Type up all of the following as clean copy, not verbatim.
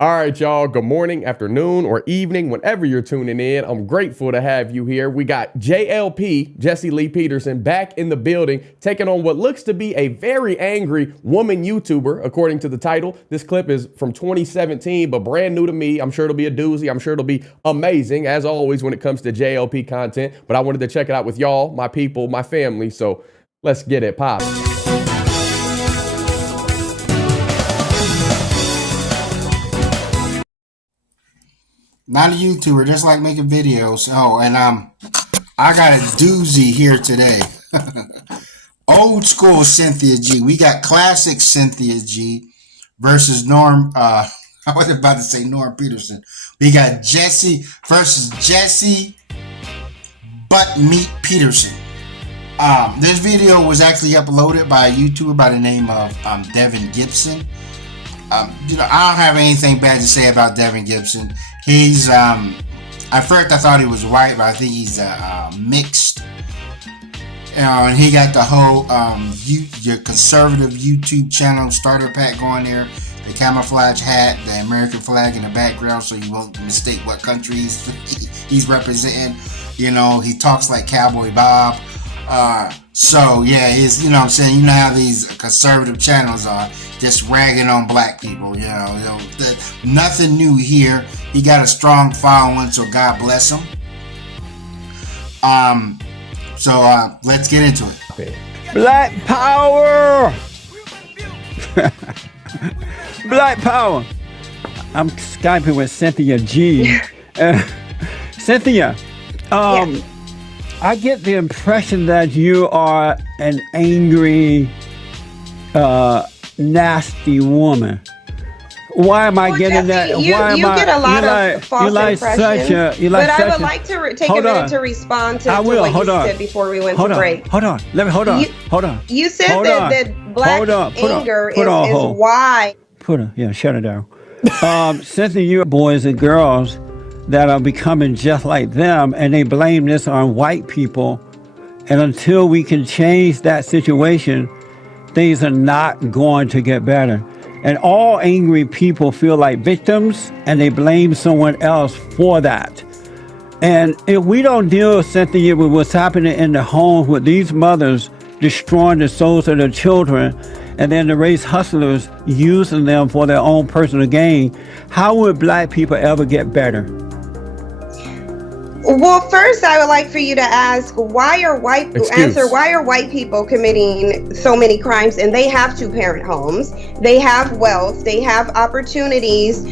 All right, y'all. Good morning, afternoon, or evening, whenever you're tuning in. I'm grateful to have you here. We got JLP, Jesse Lee Peterson, back in the building, taking on what looks to be a very angry woman YouTuber, according to the title. This clip is from 2017, but brand new to me. I'm sure it'll be a doozy. I'm sure it'll be amazing, as always, when it comes to JLP content. But I wanted to check it out with y'all, my people, my family. So let's get it popping. Not a YouTuber, just like making videos. Oh, and I got a doozy here today. Old school Cynthia G. We got classic Cynthia G versus Norm. I was about to say Norm Peterson. We got Jesse versus Jesse Butt Meat Peterson. This video was actually uploaded by a YouTuber by the name of Devin Gibson. I don't have anything bad to say about Devin Gibson. He's at first I thought he was white, but I think he's mixed. And he got the whole your conservative YouTube channel starter pack going there. The camouflage hat, the American flag in the background, so you won't mistake what country he's representing. You know, he talks like Cowboy Bob. So yeah, he's, you know what I'm saying, you know how these conservative channels are, just ragging on black people, you know, nothing new here. He got a strong following, so God bless him. So let's get into it. Black power. Black power. I'm Skyping with Cynthia G. Cynthia, Yes. I get the impression that you are an angry, nasty woman. Why am I Well, getting Jesse, that? you get a lot of false impressions. But I would like to take a minute to respond to what you said before we went to break. Hold on. Hold on. You said that black anger is why. Shut it down. Cynthia, you boys and girls that are becoming just like them, and they blame this on white people. And until we can change that situation, things are not going to get better. And all angry people feel like victims, and they blame someone else for that. And if we don't deal, Cynthia, with what's happening in the home with these mothers destroying the souls of their children, and then the race hustlers using them for their own personal gain, how would black people ever get better? Well, first, I would like for you to ask why are white people committing so many crimes, and they have two-parent homes, they have wealth, they have opportunities,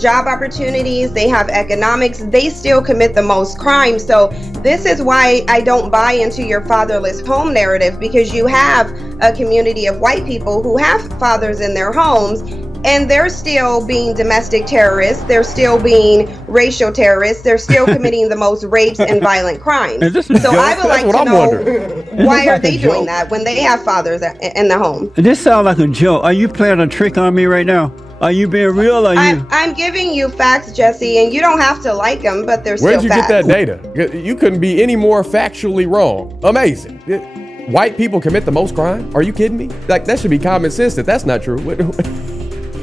job opportunities, they have economics, they still commit the most crimes. So this is why I don't buy into your fatherless home narrative, because you have a community of white people who have fathers in their homes, and they're still being domestic terrorists, they're still being racial terrorists, they're still committing the most rapes and violent crimes. So I would like to know, why are they doing that when they have fathers in the home? This sounds like a joke. Are you playing a trick on me right now? Are you being real? I'm giving you facts, Jesse, and you don't have to like them, but they're still facts. Where'd you get that data? You couldn't be any more factually wrong. Amazing. White people commit the most crime? Are you kidding me? Like, that should be common sense that that's not true.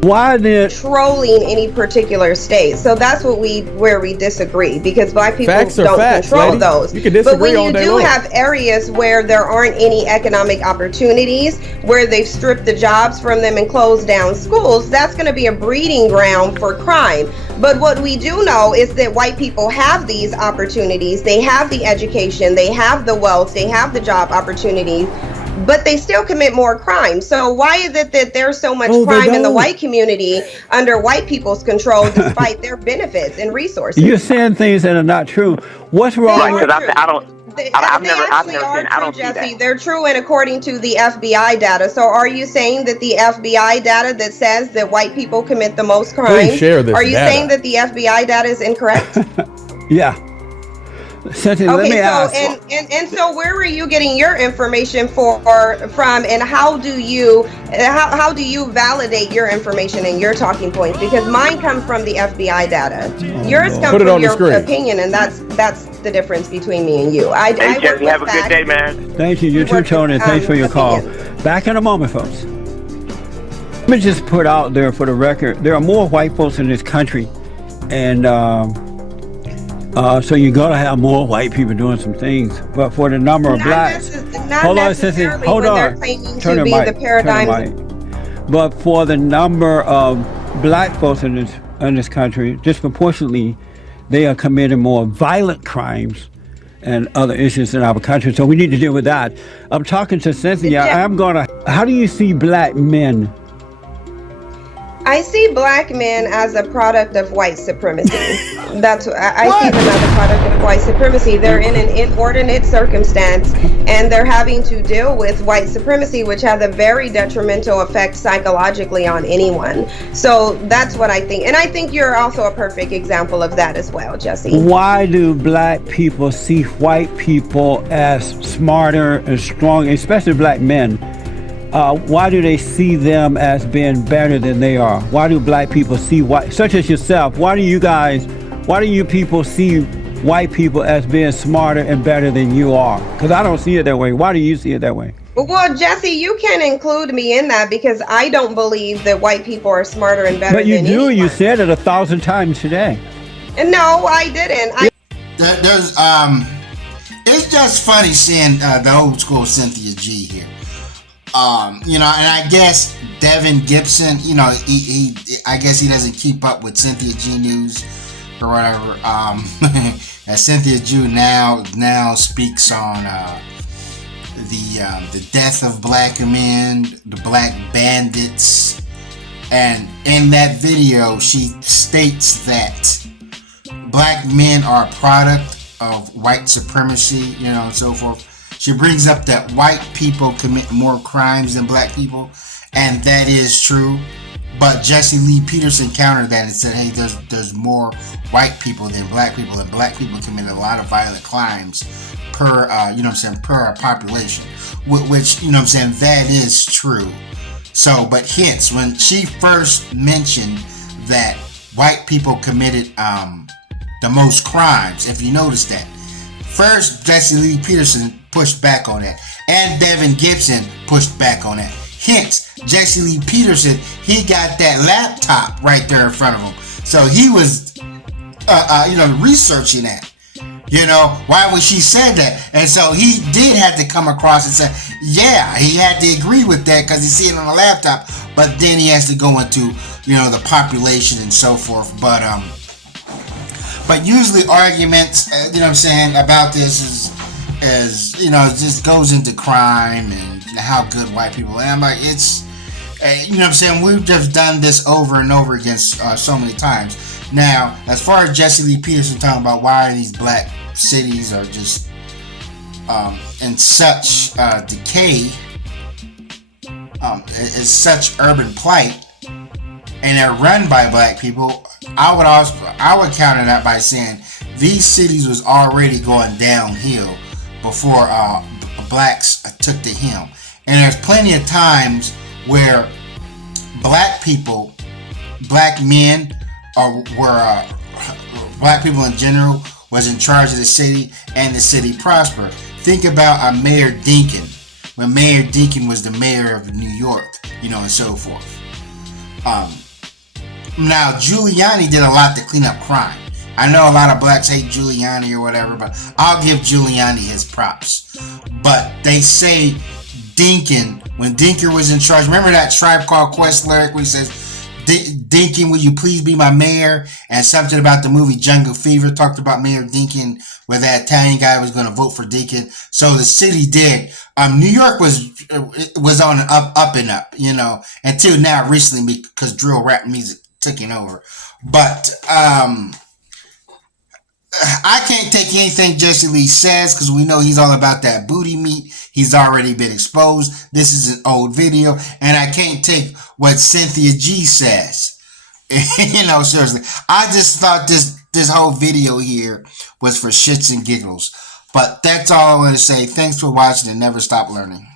Why did controlling any particular state? So that's where we disagree, because black people don't control lady. those. You can disagree all day long. But when you do have areas where there aren't any economic opportunities, where they've stripped the jobs from them and closed down schools, that's going to be a breeding ground for crime. But what we do know is that white people have these opportunities, they have the education, they have the wealth, they have the job opportunities, but they still commit more crime. So why is it that there's so much crime in the white community under white people's control, despite their benefits and resources? You're saying things that are not true. What's wrong with I've never see that. They're true, and according to the FBI data. So are you saying that the FBI data that says that white people commit the most crime, are you saying that the FBI data is incorrect? Yeah. Cynthia, okay, let me ask. And so where are you getting your information from, and how do you validate your information and your talking points? Because mine comes from the FBI data. Yours comes from your opinion, and that's the difference between me and you. Hey, Jesse, have a good day, man. Thank you. You too, Tony. Thanks for your call. Back in a moment, folks. me just put out there for the record, there are more white folks in this country, and so you're gonna have more white people doing some things. But for the number of blacks, hold on, Cynthia, hold on. Turn the mic. Turn the mic. But for the number of black folks in this country, disproportionately, they are committing more violent crimes and other issues in our country. So we need to deal with that. I'm talking to Cynthia. How do you see black men? I see black men as a product of white supremacy. That's I see them as a product of white supremacy. They're in an inordinate circumstance, and they're having to deal with white supremacy, which has a very detrimental effect psychologically on anyone. So that's what I think. And I think you're also a perfect example of that as well, Jesse. Why do black people see white people as smarter and strong, especially black men? Why do they see them as being better than they are? Why do black people see such as yourself, why do you people see white people as being smarter and better than you are? Because I don't see it that way. Why do you see it that way? Well, Jesse, you can include me in that because I don't believe that white people are smarter and better than anyone. But you do. You said it 1,000 times today. No, I didn't. It's just funny seeing the old school Cynthia G here. And I guess Devin Gibson, I guess he doesn't keep up with Cynthia G news or whatever. And Cynthia G now speaks on the death of black men, the black bandits, and in that video she states that black men are a product of white supremacy, and so forth. She brings up that white people commit more crimes than black people, and that is true. But Jesse Lee Peterson countered that and said, hey, there's more white people than black people, and black people commit a lot of violent crimes per our population, which, that is true. So, but hence, when she first mentioned that white people committed the most crimes, if you notice that, first Jesse Lee Peterson pushed back on that, and Devin Gibson pushed back on that. Hence, Jesse Lee Peterson, he got that laptop right there in front of him, so he was, researching that. Why would she say that? And so he did have to come across and say, yeah, he had to agree with that because he's seeing it on the laptop. But then he has to go into, the population and so forth. But usually arguments, about this is it just goes into crime and how good white people are. And I'm like, it's, we've just done this over and over again so many times. Now, as far as Jesse Lee Peterson talking about why these black cities are just in such decay, is such urban plight, and they're run by black people, I would counter that by saying these cities was already going downhill before blacks took to him. And there's plenty of times where black men, black people in general was in charge of the city, and the city prospered. Think about Mayor Dinkin, when Mayor Dinkin was the mayor of New York, and so forth. Now, Giuliani did a lot to clean up crime. I know a lot of blacks hate Giuliani or whatever, but I'll give Giuliani his props. But they say Dinkin, when Dinkin was in charge, remember that Tribe Called Quest lyric where he says, Dinkin, will you please be my mayor? And something about the movie Jungle Fever talked about Mayor Dinkin, where that Italian guy was going to vote for Dinkin. So the city did. New York was on an up and up, until now recently because drill rap music took it over. But I can't take anything Jesse Lee says because we know he's all about that booty meat. He's already been exposed. This is an old video, and I can't take what Cynthia G says. Seriously. I just thought this whole video here was for shits and giggles. But that's all I want to say. Thanks for watching and never stop learning.